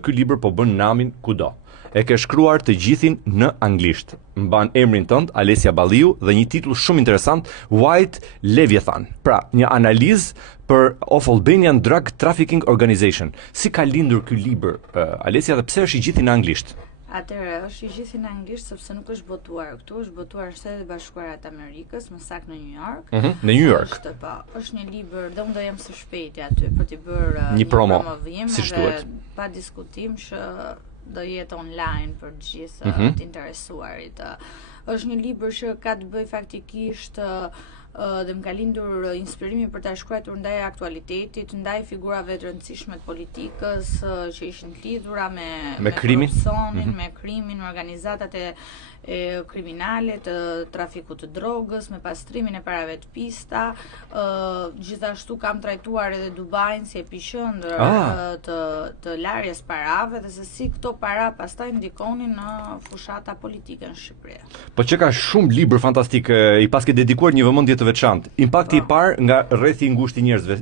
Ky libër po bën namin kudo. E ke shkruar të gjithin në anglisht. Mban emrin tënd, Alesia Balliu, dhe një titull shumë interesant, White Leviathan. Pra, një analizë për of Albanian Drug Trafficking Organization. Si ka lindur ky libër, Alesia, dhe pse është i gjithi në anglisht? Atëherë, është i gjithi në anglisht sepse nuk është botuar këtu, është botuar në Shtetet e Bashkuara të Amerikës, më saktë në New York. Në New York. Është një libër, dhe unë do jam së shpejti aty për t'i bërë një promovim, siç duhet. Pa diskutim që do jetë online për gjithë të interesuarit. Është një libër që ka të bëj faktikisht dhe më ka lindur inspirimi për ta shkruar ndaj aktualitetit, ndaj figurave të rëndësishme të politikës që ishin lidhura me korrupsionin, me krimin, me organizatat e kriminale të trafikut të drogës, me pastrimin e parave të pista. Gjithashtu kam trajtuar edhe Dubain si epiqendër të larjes parave dhe se si këto para pastaj ndikonin në fushata politike në Shqipëri. Po që ka shumë libër fantastik, i paske dedikuar një vëmendje të veçantë. Impakti i parë nga rrethi i ngushtë i njerëzve.